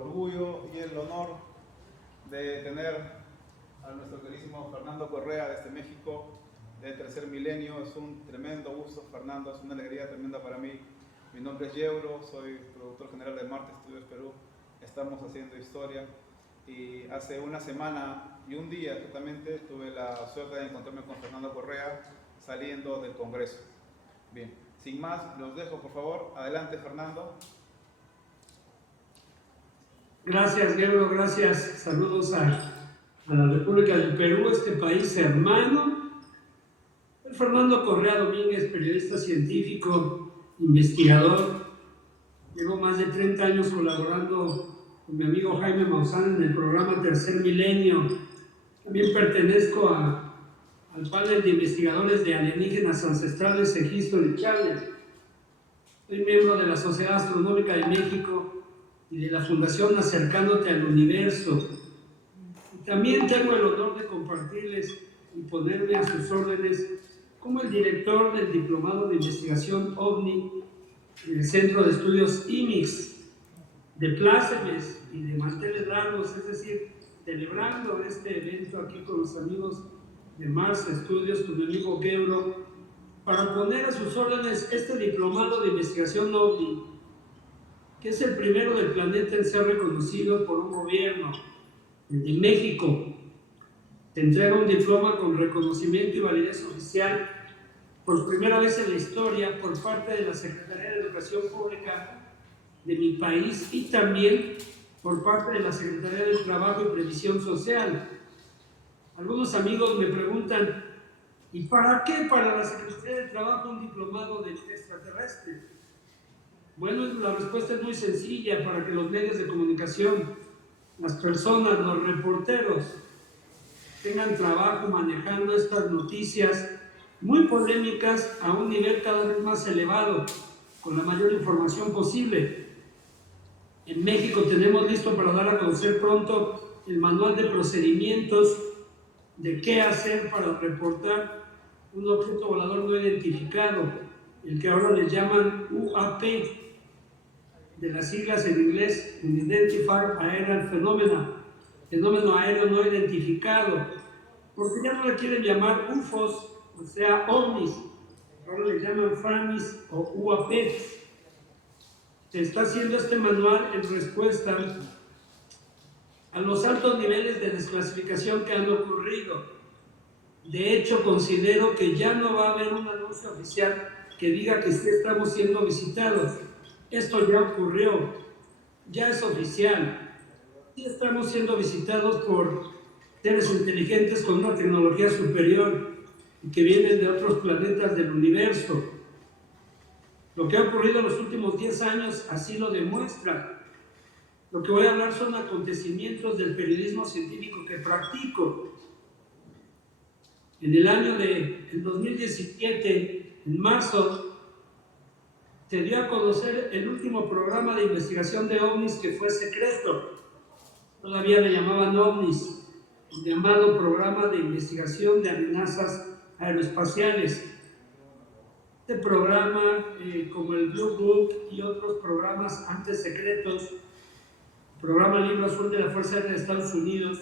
orgullo y el honor de tener a nuestro queridísimo Fernando Correa desde México, del Tercer Milenio. Es un tremendo gusto, Fernando, es una alegría tremenda para mí. Mi nombre es Yeuro, soy productor general de Marte Studios Perú. Estamos haciendo historia y hace una semana y un día exactamente tuve la suerte de encontrarme con Fernando Correa saliendo del Congreso. Bien, sin más, los dejo, por favor. Adelante, Fernando. Gracias, Diego, gracias. Saludos a la República del Perú, este país hermano. Fernando Correa Domínguez, periodista científico, investigador. Llevo más de 30 años colaborando con mi amigo Jaime Maussan en el programa Tercer Milenio. También pertenezco al panel de investigadores de alienígenas ancestrales History Channel. Soy miembro de la Sociedad Astronómica de México y de la Fundación Acercándote al Universo. Y también tengo el honor de compartirles y ponerme a sus órdenes como el director del Diplomado de Investigación OVNI del Centro de Estudios IMIX, de plácemes y de manteles largos, es decir, celebrando este evento aquí con los amigos de Mars Studios, con mi amigo Geuro, para poner a sus órdenes este Diplomado de Investigación OVNI, que es el primero del planeta en ser reconocido por un gobierno, el de México. Se entrega un diploma con reconocimiento y validez oficial por primera vez en la historia por parte de la Secretaría de Educación Pública de mi país y también por parte de la Secretaría del Trabajo y Previsión Social. Algunos amigos me preguntan, ¿y para qué para la Secretaría del Trabajo un diplomado de extraterrestre? Bueno, la respuesta es muy sencilla: para que los medios de comunicación, las personas, los reporteros, tengan trabajo manejando estas noticias muy polémicas a un nivel cada vez más elevado, con la mayor información posible. En México tenemos listo para dar a conocer pronto el manual de procedimientos de qué hacer para reportar un objeto volador no identificado, el que ahora le llaman UAP, de las siglas en inglés, Unidentified Aerial Phenomena, fenómeno aéreo no identificado, porque ya no le quieren llamar UFOs, o sea, ovnis, ahora le llaman FAMIS o UAPs. Se está haciendo este manual en respuesta a los altos niveles de desclasificación que han ocurrido. De hecho, considero que ya no va a haber un anuncio oficial que diga que sí estamos siendo visitados. Esto ya ocurrió, ya es oficial. Sí estamos siendo visitados por seres inteligentes con una tecnología superior y que vienen de otros planetas del universo. Lo que ha ocurrido en los últimos 10 años así lo demuestra. Lo que voy a hablar son acontecimientos del periodismo científico que practico. En el año de 2017, en marzo, se dio a conocer el último programa de investigación de ovnis que fue secreto. Todavía le llamaban ovnis, llamado Programa de Investigación de Amenazas Aeroespaciales. Este programa, como el Blue Book y otros programas antes secretos, Programa Libro Azul de la Fuerza Aérea de Estados Unidos,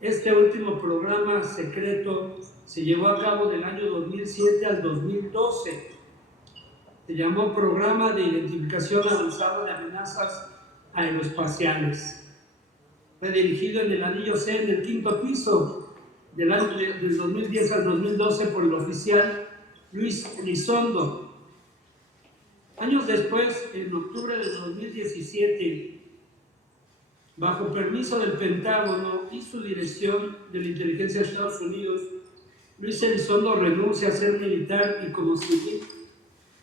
este último programa secreto se llevó a cabo del año 2007 al 2012. Se llamó Programa de Identificación Avanzado de Amenazas Aeroespaciales. Fue dirigido en el anillo C, en el quinto piso, del 2010 al 2012 por el oficial Luis Elizondo. Años después, en octubre de 2017, bajo permiso del Pentágono y su dirección de la inteligencia de Estados Unidos, Luis Elizondo renuncia a ser militar y como civil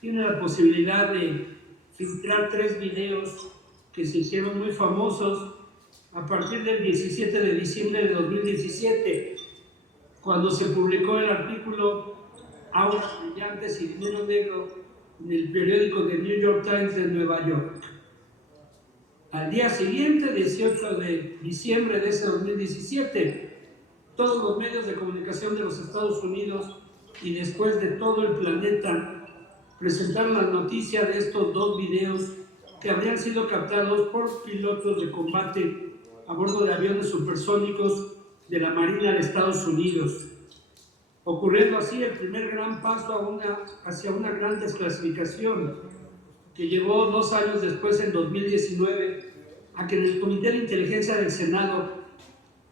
tiene la posibilidad de filtrar 3 videos que se hicieron muy famosos a partir del 17 de diciembre de 2017, cuando se publicó el artículo Auras brillantes y dinero negro en el periódico The New York Times de Nueva York. Al día siguiente, 18 de diciembre de ese 2017, todos los medios de comunicación de los Estados Unidos y después de todo el planeta presentaron la noticia de estos 2 videos que habrían sido captados por pilotos de combate a bordo de aviones supersónicos de la Marina de Estados Unidos, ocurriendo así el primer gran paso hacia una gran desclasificación que llevó 2 años después, en 2019, a que en el Comité de Inteligencia del Senado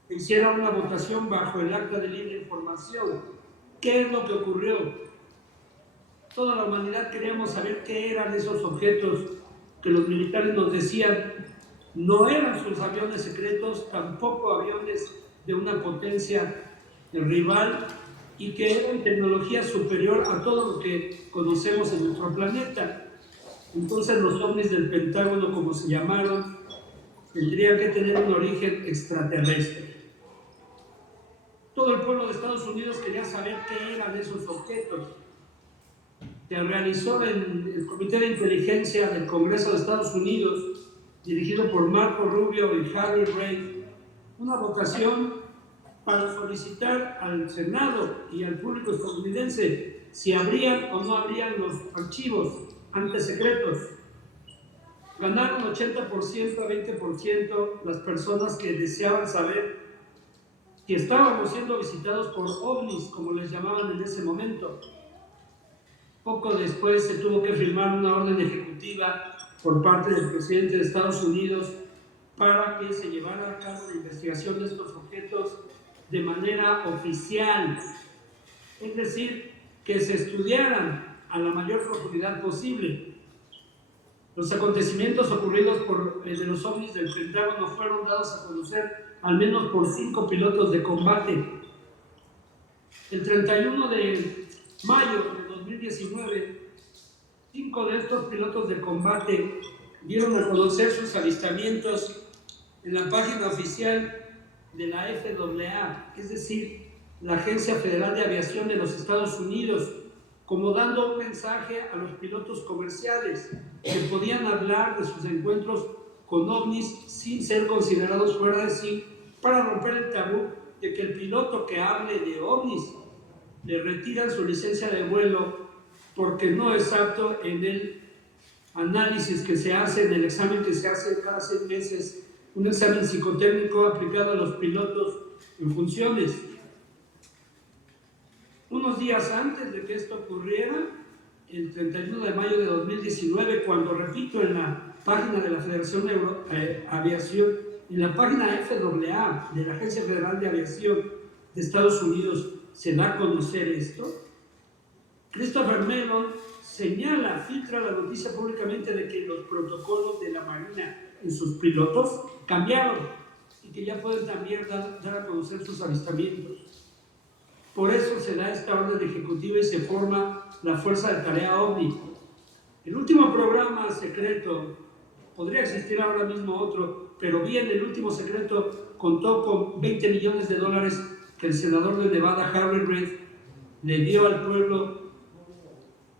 hiciera una votación bajo el Acta de Libre Información. ¿Qué es lo que ocurrió? Toda la humanidad queríamos saber qué eran esos objetos que los militares nos decían no eran sus aviones secretos, tampoco aviones de una potencia rival, y que eran tecnología superior a todo lo que conocemos en nuestro planeta. Entonces los ovnis del Pentágono, como se llamaron, tendrían que tener un origen extraterrestre. Todo el pueblo de Estados Unidos quería saber qué eran esos objetos. Se realizó en el Comité de Inteligencia del Congreso de Estados Unidos, dirigido por Marco Rubio y Harry Reid, una votación para solicitar al Senado y al público estadounidense si abrían o no abrían los archivos antes secretos. Ganaron 80% a 20% las personas que deseaban saber si estábamos siendo visitados por ovnis, como les llamaban en ese momento. Poco después se tuvo que firmar una orden ejecutiva por parte del presidente de Estados Unidos para que se llevara a cabo la investigación de estos objetos de manera oficial, es decir, que se estudiaran a la mayor profundidad posible. Los acontecimientos ocurridos de los ovnis del Pentágono fueron dados a conocer al menos por 5 pilotos de combate. El 31 de mayo de 2019, 5 de estos pilotos de combate dieron a conocer sus avistamientos en la página oficial de la FAA, es decir, la Agencia Federal de Aviación de los Estados Unidos, como dando un mensaje a los pilotos comerciales que podían hablar de sus encuentros con ovnis sin ser considerados fuera de sí, para romper el tabú de que el piloto que hable de ovnis le retiran su licencia de vuelo porque no es apto en el análisis que se hace, en el examen que se hace cada 6 meses, un examen psicotécnico aplicado a los pilotos en funciones. Unos días antes de que esto ocurriera, el 31 de mayo de 2019, cuando, repito, en la página de la Federación de Aviación, en la página FAA de la Agencia Federal de Aviación de Estados Unidos, se da a conocer esto, Christopher Mellon filtra la noticia públicamente de que los protocolos de la Marina en sus pilotos cambiaron y que ya pueden también dar a conocer sus avistamientos. Por eso se da esta orden ejecutiva y se forma la Fuerza de Tarea OVNI. El último programa secreto, podría existir ahora mismo otro, pero bien, el último secreto contó con $20 millones que el senador de Nevada, Harry Reid, le dio al pueblo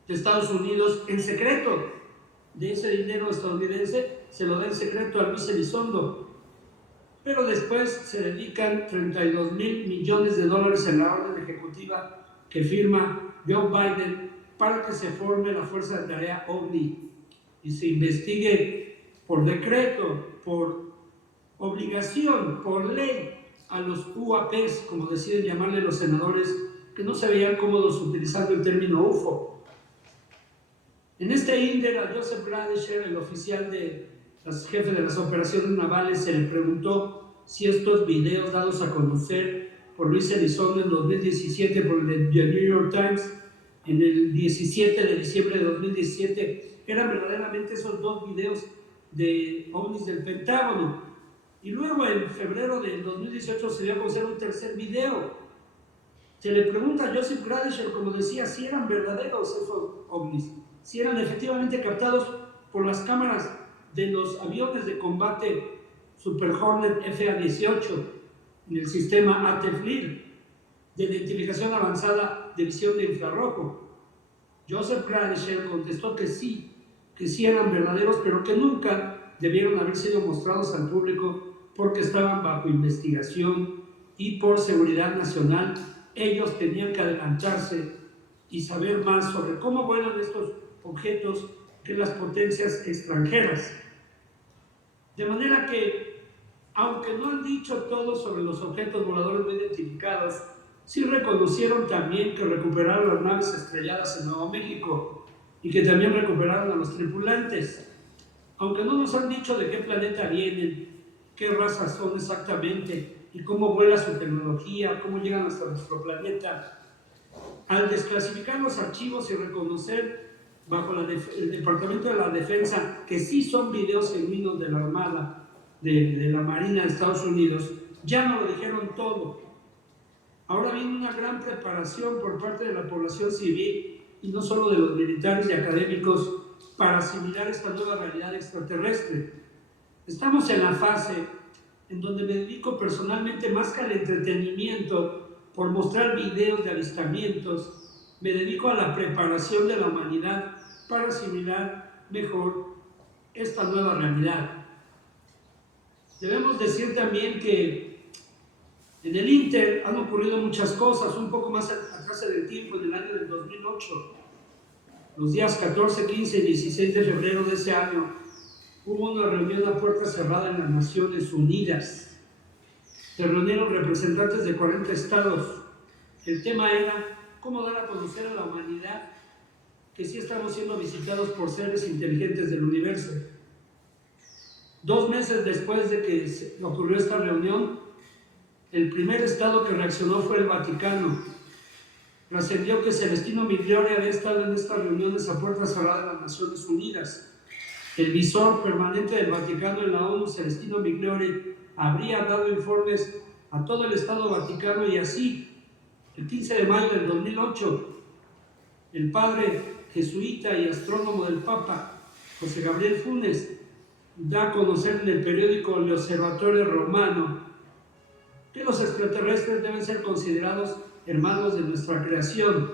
de Estados Unidos en secreto. De ese dinero estadounidense se lo da en secreto a Luis Elizondo, pero después se dedican $32 mil millones en la orden ejecutiva que firma Joe Biden para que se forme la Fuerza de Tarea OVNI y se investigue por decreto, por obligación, por ley, a los UAPs, como deciden llamarle los senadores, que no se veían cómodos utilizando el término UFO. En este ínter, a Joseph Gradisher, el oficial jefe de las operaciones navales, se le preguntó si estos videos dados a conocer por Luis Elizondo en 2017 por el The New York Times, en el 17 de diciembre de 2017, eran verdaderamente esos 2 videos de ovnis del Pentágono. Y luego en febrero del 2018 se dio a conocer un tercer video. Se le pregunta a Joseph Gradisher, como decía, si eran verdaderos esos ovnis, si eran efectivamente captados por las cámaras de los aviones de combate Super Hornet FA-18 en el sistema ATFLIR de identificación avanzada de visión de infrarrojo. Joseph Gradisher contestó que sí eran verdaderos, pero que nunca debieron haber sido mostrados al público porque estaban bajo investigación y por seguridad nacional. Ellos tenían que adelantarse y saber más sobre cómo vuelan estos objetos que las potencias extranjeras. De manera que, aunque no han dicho todo sobre los objetos voladores no identificados, sí reconocieron también que recuperaron las naves estrelladas en Nuevo México y que también recuperaron a los tripulantes. Aunque no nos han dicho de qué planeta vienen, qué razas son exactamente y cómo vuela su tecnología, cómo llegan hasta nuestro planeta, al desclasificar los archivos y reconocer bajo el Departamento de la Defensa que sí son videos genuinos de la Armada, de la Marina de Estados Unidos, ya no lo dijeron todo. Ahora viene una gran preparación por parte de la población civil y no solo de los militares y académicos para asimilar esta nueva realidad extraterrestre. Estamos en la fase en donde me dedico personalmente más que al entretenimiento por mostrar videos de avistamientos, me dedico a la preparación de la humanidad para asimilar mejor esta nueva realidad. Debemos decir también que en el Inter han ocurrido muchas cosas, un poco más atrás en el tiempo, en el año del 2008. Los días 14, 15 y 16 de febrero de ese año hubo una reunión a puerta cerrada en las Naciones Unidas. Se reunieron representantes de 40 estados. El tema era cómo dar a conocer a la humanidad que sí estamos siendo visitados por seres inteligentes del universo. 2 meses después de que ocurrió esta reunión, el primer estado que reaccionó fue el Vaticano. Trascendió que Celestino Migliore había estado en estas reuniones a puerta cerrada de las Naciones Unidas. El visor permanente del Vaticano en la ONU, Celestino Migliore, habría dado informes a todo el Estado Vaticano y así, el 15 de mayo del 2008, el padre jesuita y astrónomo del Papa, José Gabriel Funes, da a conocer en el periódico El Observatore Romano que los extraterrestres deben ser considerados hermanos de nuestra creación,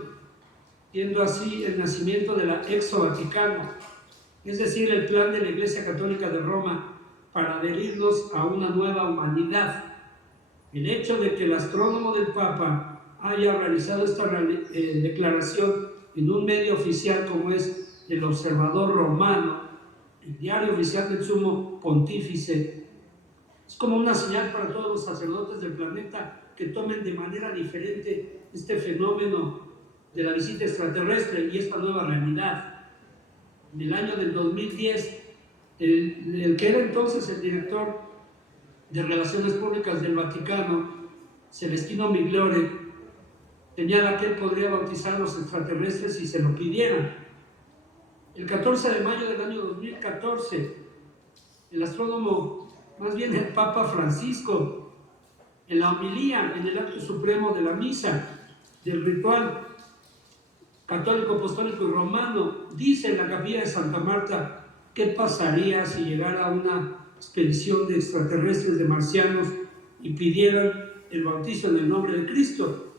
siendo así el nacimiento de la Exo Vaticana, es decir, el plan de la Iglesia Católica de Roma para adherirnos a una nueva humanidad. El hecho de que el astrónomo del Papa haya realizado esta declaración en un medio oficial como es el Observador Romano, el diario oficial del Sumo Pontífice, es como una señal para todos los sacerdotes del planeta que tomen de manera diferente este fenómeno de la visita extraterrestre y esta nueva realidad. En el año del 2010, el que era entonces el director de Relaciones Públicas del Vaticano, Celestino Migliore, señala que él podría bautizar a los extraterrestres si se lo pidieran. El 14 de mayo del año 2014, el astrónomo, más bien el Papa Francisco, en la homilía, en el acto supremo de la misa, del ritual católico, apostólico y romano, dice en la capilla de Santa Marta qué pasaría si llegara una expedición de extraterrestres, de marcianos, y pidieran el bautizo en el nombre de Cristo.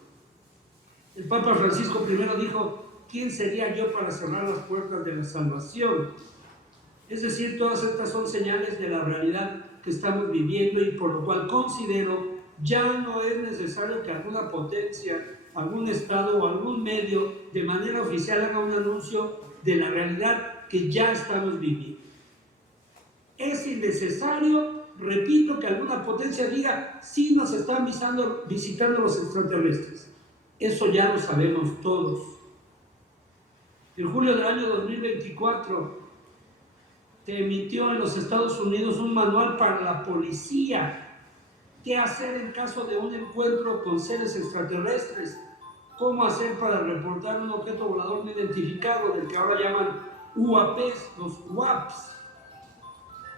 El Papa Francisco primero dijo: ¿quién sería yo para cerrar las puertas de la salvación? Es decir, todas estas son señales de la realidad que estamos viviendo y por lo cual considero ya no es necesario que alguna potencia, algún estado o algún medio de manera oficial haga un anuncio de la realidad que ya estamos viviendo. Es innecesario, repito, que alguna potencia diga sí nos están visitando los extraterrestres. Eso ya lo sabemos todos. En julio del año 2024 se emitió en los Estados Unidos un manual para la policía. ¿Qué hacer en caso de un encuentro con seres extraterrestres? ¿Cómo hacer para reportar un objeto volador no identificado, del que ahora llaman UAPs, los UAPs?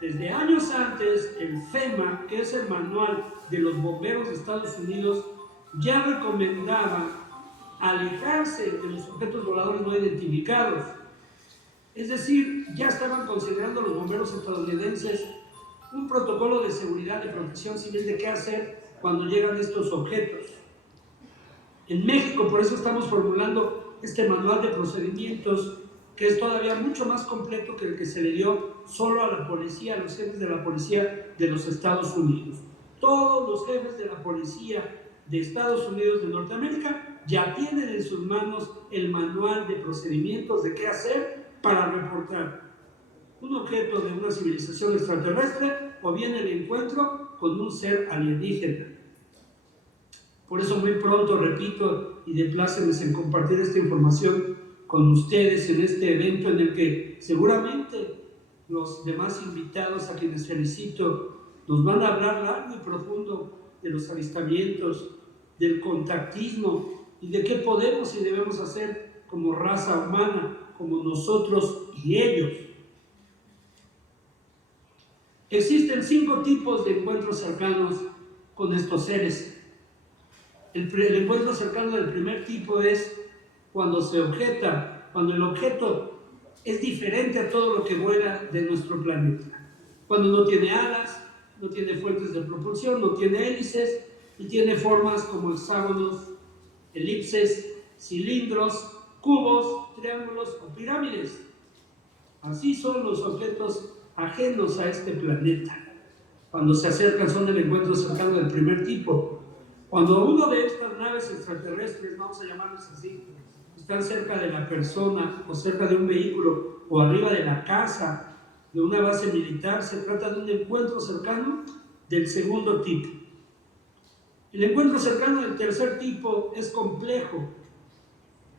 Desde años antes, el FEMA, que es el manual de los bomberos de Estados Unidos, ya recomendaba alejarse de los objetos voladores no identificados. Es decir, ya estaban considerando los bomberos estadounidenses un protocolo de seguridad, de protección civil, de qué hacer cuando llegan estos objetos. En México, por eso estamos formulando este manual de procedimientos, que es todavía mucho más completo que el que se le dio solo a la policía, a los jefes de la policía de los Estados Unidos. Todos los jefes de la policía de Estados Unidos de Norteamérica ya tienen en sus manos el manual de procedimientos de qué hacer para reportar un objeto de una civilización extraterrestre o bien el encuentro con un ser alienígena. Por eso muy pronto, repito, y de plácemes en compartir esta información con ustedes en este evento en el que seguramente los demás invitados, a quienes felicito, nos van a hablar largo y profundo de los avistamientos, del contactismo y de qué podemos y debemos hacer como raza humana, como nosotros y ellos. Existen 5 tipos de encuentros cercanos con estos seres. El encuentro cercano del primer tipo es cuando se objeta, cuando el objeto es diferente a todo lo que vuela de nuestro planeta. Cuando no tiene alas, no tiene fuentes de propulsión, no tiene hélices y tiene formas como hexágonos, elipses, cilindros, cubos, triángulos o pirámides. Así son los objetos ajenos a este planeta. Cuando se acercan son el encuentro cercano del primer tipo. Cuando uno de estas naves extraterrestres, vamos a llamarlos así, están cerca de la persona o cerca de un vehículo o arriba de la casa, de una base militar, se trata de un encuentro cercano del segundo tipo. El encuentro cercano del tercer tipo es complejo.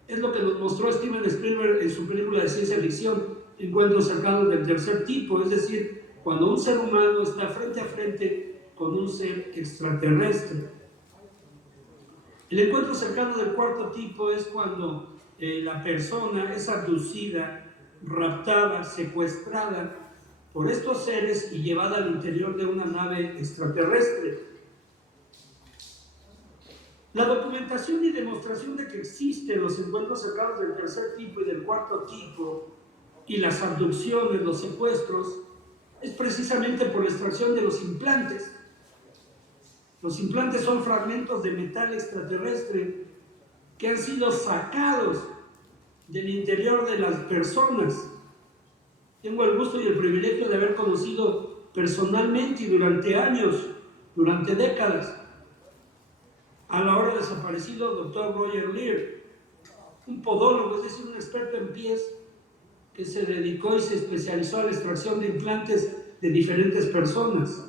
Es lo que nos mostró Steven Spielberg en su película de ciencia ficción, encuentros cercanos del tercer tipo, es decir, cuando un ser humano está frente a frente con un ser extraterrestre. El encuentro cercano del cuarto tipo es cuando la persona es abducida, raptada, secuestrada por estos seres y llevada al interior de una nave extraterrestre. La documentación y demostración de que existen los encuentros cercanos del tercer tipo y del cuarto tipo y las abducciones, los secuestros, es precisamente por la extracción de los implantes. Los implantes son fragmentos de metal extraterrestre que han sido sacados del interior de las personas. Tengo el gusto y el privilegio de haber conocido personalmente y durante años, durante décadas, al ahora desaparecido Dr. Roger Leir, un podólogo, es decir, un experto en pies que se dedicó y se especializó a la extracción de implantes de diferentes personas.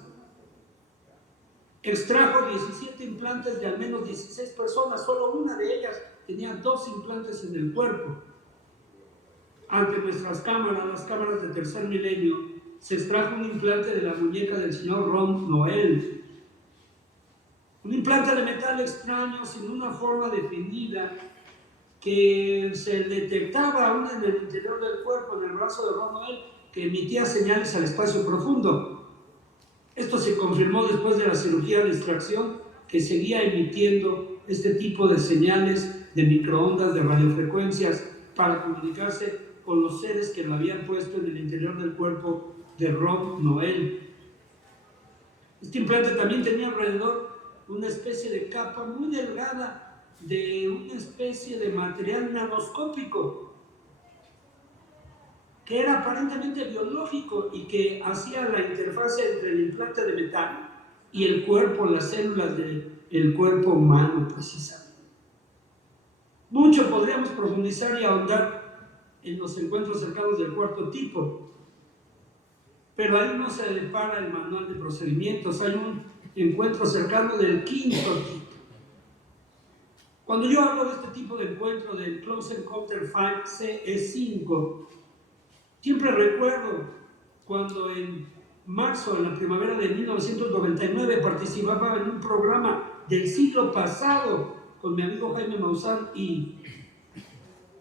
Extrajo 17 implantes de al menos 16 personas, solo una de ellas tenía 2 implantes en el cuerpo. Ante nuestras cámaras, las cámaras de tercer milenio, se extrajo un implante de la muñeca del señor Ron Noel. Un implante de metal extraño, sin una forma definida, que se detectaba aún en el interior del cuerpo, en el brazo de Ron Noel, que emitía señales al espacio profundo. Esto se confirmó después de la cirugía de extracción, que seguía emitiendo este tipo de señales de microondas, de radiofrecuencias, para comunicarse con los seres que lo habían puesto en el interior del cuerpo de Ron Noel. Este implante también tenía alrededor una especie de capa muy delgada de una especie de material nanoscópico que era aparentemente biológico y que hacía la interfase entre el implante de metal y el cuerpo, las células del cuerpo humano precisamente. Mucho podríamos profundizar y ahondar en los encuentros cercanos del cuarto tipo, pero ahí no se depara el manual de procedimientos, hay un encuentro cercano del quinto tipo. Cuando yo hablo de este tipo de encuentro, del Close Encounter 5 CE5, siempre recuerdo cuando en marzo, en la primavera de 1999, participaba en un programa del siglo pasado con mi amigo Jaime Maussan y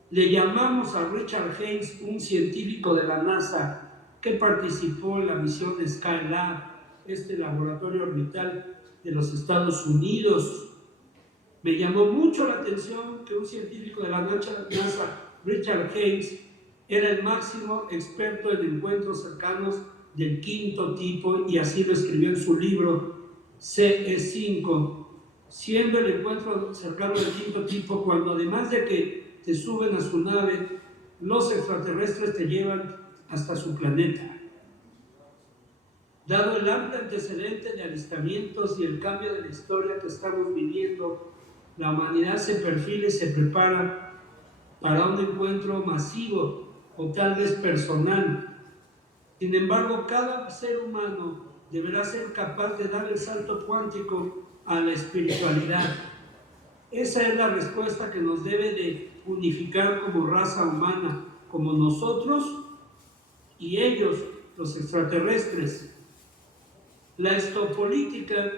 le llamamos a Richard Haynes, un científico de la NASA que participó en la misión Skylab, este laboratorio orbital de los Estados Unidos. Me llamó mucho la atención que un científico de la NASA, Richard Haynes, era el máximo experto en encuentros cercanos del quinto tipo y así lo escribió en su libro CE5, siendo el encuentro cercano del quinto tipo cuando además de que te suben a su nave, los extraterrestres te llevan hasta su planeta. Dado el amplio antecedente de avistamientos y el cambio de la historia que estamos viviendo, la humanidad se perfila y se prepara para un encuentro masivo o tal vez personal. Sin embargo, cada ser humano deberá ser capaz de dar el salto cuántico a la espiritualidad. Esa es la respuesta que nos debe de unificar como raza humana, como nosotros y ellos, los extraterrestres. La exopolítica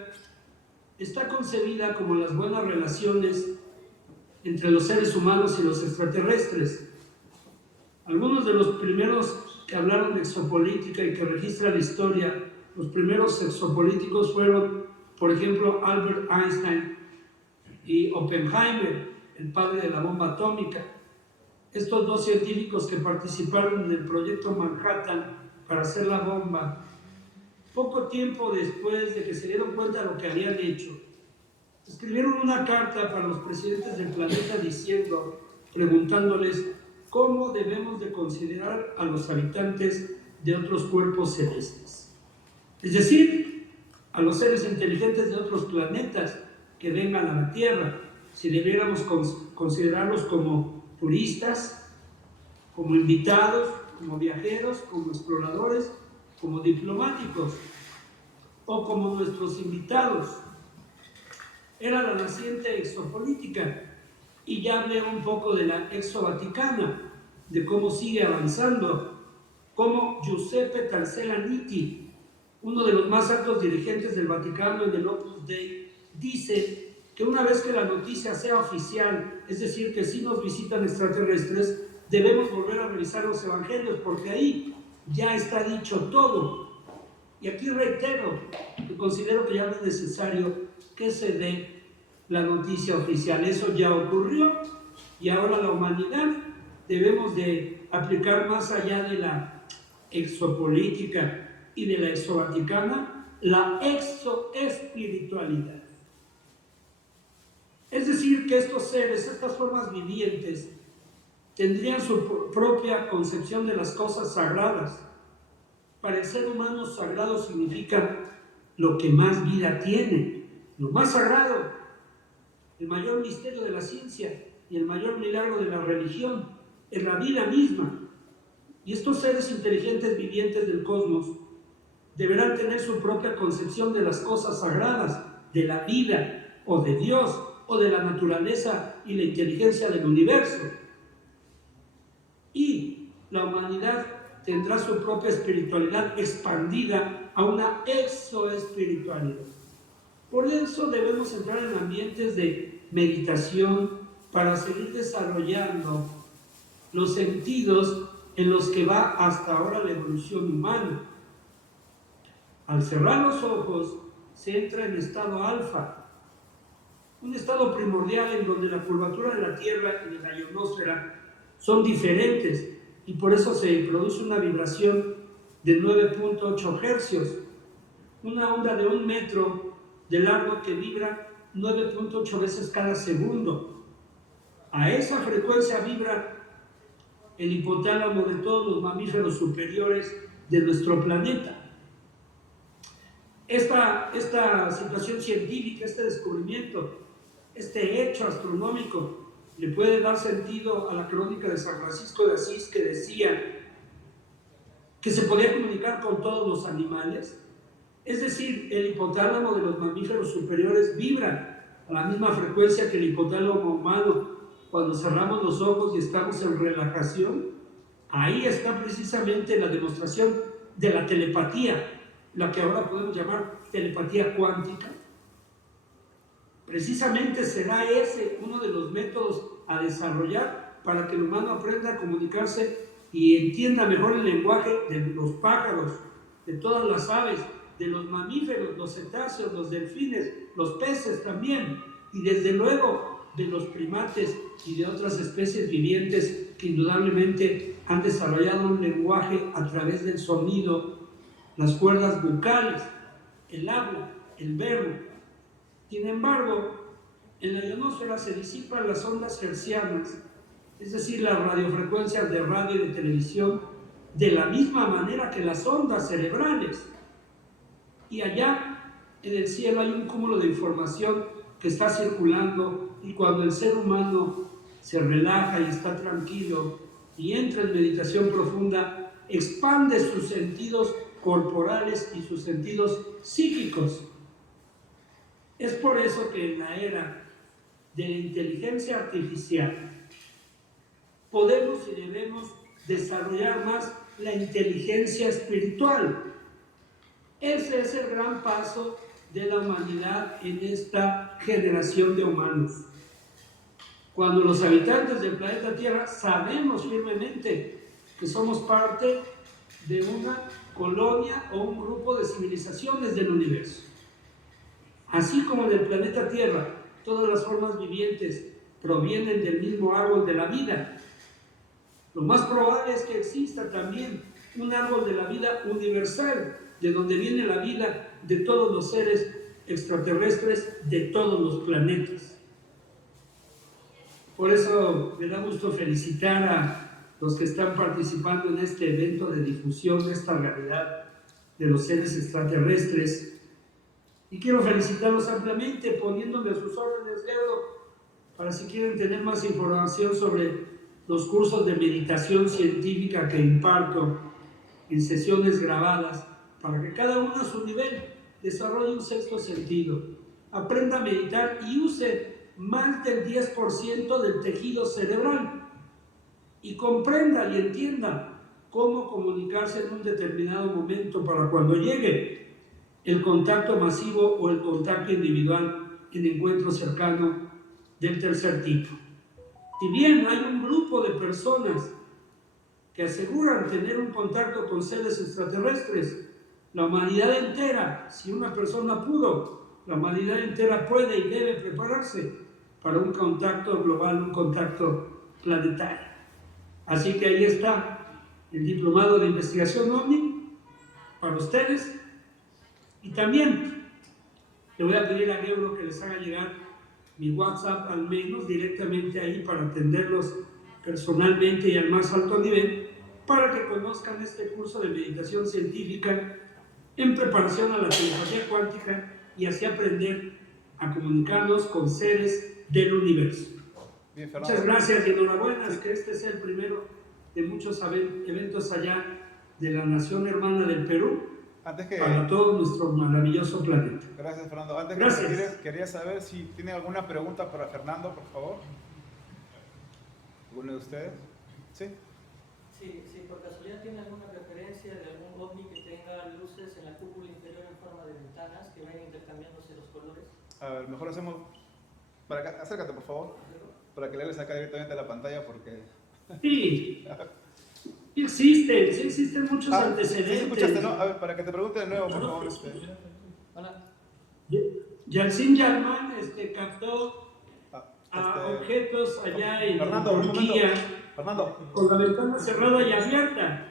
está concebida como las buenas relaciones entre los seres humanos y los extraterrestres. Algunos de los primeros que hablaron de exopolítica y que registra la historia, los primeros exopolíticos fueron, por ejemplo, Albert Einstein y Oppenheimer, el padre de la bomba atómica. Estos dos científicos que participaron en el proyecto Manhattan para hacer la bomba, poco tiempo después de que se dieron cuenta de lo que habían hecho, escribieron una carta para los presidentes del planeta preguntándoles cómo debemos de considerar a los habitantes de otros cuerpos celestes. Es decir, a los seres inteligentes de otros planetas que vengan a la Tierra, si debiéramos considerarlos como turistas, como invitados, como viajeros, como exploradores, como diplomáticos o como nuestros invitados. Era la naciente exopolítica, y ya hablé un poco de la exovaticana, de cómo sigue avanzando, como Giuseppe Cancellaniti, uno de los más altos dirigentes del Vaticano en el Opus Dei, dice que una vez que la noticia sea oficial, es decir, que si nos visitan extraterrestres, debemos volver a revisar los evangelios, porque ahí ya está dicho todo. Y aquí reitero que considero que ya no es necesario que se dé la noticia oficial. Eso ya ocurrió y ahora la humanidad debemos de aplicar, más allá de la exopolítica y de la exovaticana, la exoespiritualidad. Es decir, que estos seres, estas formas vivientes, tendrían su propia concepción de las cosas sagradas. Para el ser humano, sagrado significa lo que más vida tiene, lo más sagrado, el mayor misterio de la ciencia y el mayor milagro de la religión, es la vida misma. Y estos seres inteligentes vivientes del cosmos deberán tener su propia concepción de las cosas sagradas, de la vida o de Dios o de la naturaleza y la inteligencia del universo. Y la humanidad tendrá su propia espiritualidad expandida a una exoespiritualidad. Por eso debemos entrar en ambientes de meditación para seguir desarrollando los sentidos en los que va hasta ahora la evolución humana. Al cerrar los ojos se entra en estado alfa, un estado primordial en donde la curvatura de la Tierra y de la ionosfera son diferentes, y por eso se produce una vibración de 9.8 hercios, una onda de 1 metro de largo que vibra 9.8 veces cada segundo. A esa frecuencia vibra el hipotálamo de todos los mamíferos superiores de nuestro planeta. Esta situación científica, este descubrimiento, este hecho astronómico, le puede dar sentido a la crónica de San Francisco de Asís, que decía que se podía comunicar con todos los animales. Es decir, el hipotálamo de los mamíferos superiores vibra a la misma frecuencia que el hipotálamo humano cuando cerramos los ojos y estamos en relajación. Ahí está precisamente la demostración de la telepatía, la que ahora podemos llamar telepatía cuántica. Precisamente será ese uno de los métodos a desarrollar para que el humano aprenda a comunicarse y entienda mejor el lenguaje de los pájaros, de todas las aves, de los mamíferos, los cetáceos, los delfines, los peces también, y desde luego de los primates y de otras especies vivientes que indudablemente han desarrollado un lenguaje a través del sonido, las cuerdas vocales, el habla, el verbo. Sin embargo, en la ionosfera se disipan las ondas hertzianas, es decir, las radiofrecuencias de radio y de televisión, de la misma manera que las ondas cerebrales. Y allá en el cielo hay un cúmulo de información que está circulando, y cuando el ser humano se relaja y está tranquilo, y entra en meditación profunda, expande sus sentidos corporales y sus sentidos psíquicos. Es por eso que en la era de la inteligencia artificial podemos y debemos desarrollar más la inteligencia espiritual. Ese es el gran paso de la humanidad en esta generación de humanos. Cuando los habitantes del planeta Tierra sabemos firmemente que somos parte de una colonia o un grupo de civilizaciones del universo. Así como en el planeta Tierra todas las formas vivientes provienen del mismo árbol de la vida, lo más probable es que exista también un árbol de la vida universal, de donde viene la vida de todos los seres extraterrestres de todos los planetas. Por eso me da gusto felicitar a los que están participando en este evento de difusión de esta realidad de los seres extraterrestres. Y quiero felicitarlos ampliamente poniéndome a sus órdenes, Leo, para si quieren tener más información sobre los cursos de meditación científica que imparto en sesiones grabadas, para que cada uno a su nivel desarrolle un sexto sentido, aprenda a meditar y use más del 10% del tejido cerebral y comprenda y entienda cómo comunicarse en un determinado momento para cuando llegue el contacto masivo o el contacto individual en encuentro cercano del tercer tipo. Si bien hay un grupo de personas que aseguran tener un contacto con seres extraterrestres, la humanidad entera, si una persona pudo, la humanidad entera puede y debe prepararse para un contacto global, un contacto planetario. Así que ahí está el diplomado de investigación OVNI para ustedes. Y también le voy a pedir a Gebro que les haga llegar mi WhatsApp, al menos directamente ahí, para atenderlos personalmente y al más alto nivel, para que conozcan este curso de meditación científica en preparación a la telepatía cuántica y así aprender a comunicarnos con seres del universo. Bien, muchas gracias y enhorabuena, que este sea el primero de muchos eventos allá de la nación hermana del Perú, para todo nuestro maravilloso planeta. Gracias, Fernando. Antes que quería saber si tiene alguna pregunta para Fernando, por favor. ¿Alguno de ustedes? ¿Sí? Sí, por casualidad tiene alguna referencia de algún ovni que tenga luces en la cúpula inferior en forma de ventanas que vayan intercambiándose los colores. A ver, mejor hacemos... acércate, por favor, para que le hables acá directamente a la pantalla, porque... Sí. Existen muchos antecedentes. Sí, escuchaste, ¿no? A ver, para que te pregunte de nuevo, por favor. Hola. Yalcin Yalman captó objetos allá en Turquía, con la ventana cerrada y abierta.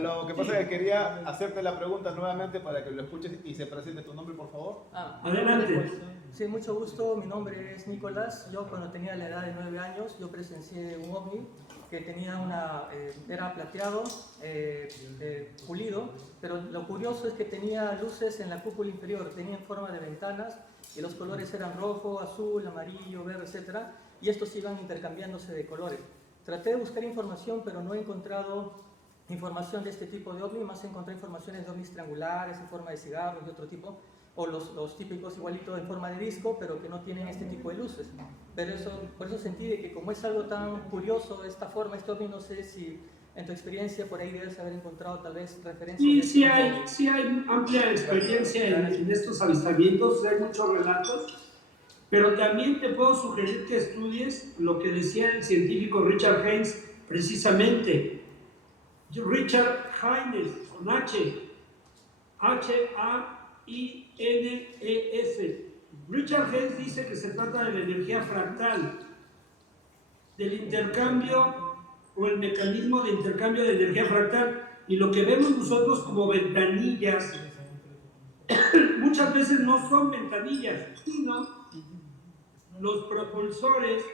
Lo que pasa es que quería hacerte la pregunta nuevamente para que lo escuches y se presente tu nombre, por favor. Adelante. Sí, mucho gusto. Mi nombre es Nicolás. Yo cuando tenía la edad de 9 años, yo presencié un ovni que tenía era plateado, pulido, pero lo curioso es que tenía luces en la cúpula inferior, tenía forma de ventanas y los colores eran rojo, azul, amarillo, verde, etc. Y estos iban intercambiándose de colores. Traté de buscar información, pero no he encontrado información de este tipo de ovni, más encontré informaciones de ovnis triangulares en forma de cigarros y otro tipo, o los típicos igualitos en forma de disco, pero que no tienen este tipo de luces. Pero por eso sentí de que como es algo tan curioso esta forma, este ovni, no sé si en tu experiencia por ahí debes haber encontrado tal vez referencias. Sí hay amplia experiencia en estos avistamientos, hay muchos relatos, pero también te puedo sugerir que estudies lo que decía el científico Richard Haynes precisamente. Richard Haynes, con H-A-I-N-E-S. Richard Haynes dice que se trata de la energía fractal, del intercambio o el mecanismo de intercambio de energía fractal, y lo que vemos nosotros como ventanillas muchas veces no son ventanillas, sino los propulsores,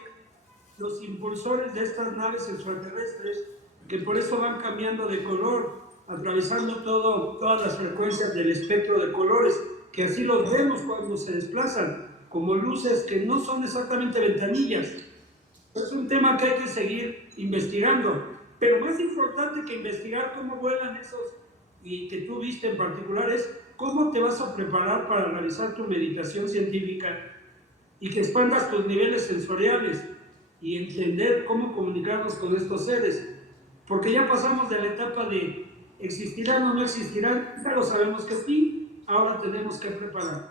los impulsores de estas naves extraterrestres, que por eso van cambiando de color, atravesando todas las frecuencias del espectro de colores, que así los vemos cuando se desplazan, como luces que no son exactamente ventanillas. Es un tema que hay que seguir investigando, Pero más importante que investigar cómo vuelan esos, y que tú viste en particular, es cómo te vas a preparar para realizar tu meditación científica y que expandas tus niveles sensoriales y entender cómo comunicarnos con estos seres. Porque ya pasamos de la etapa de existirán o no existirán, ya lo sabemos que sí, ahora tenemos que prepararnos.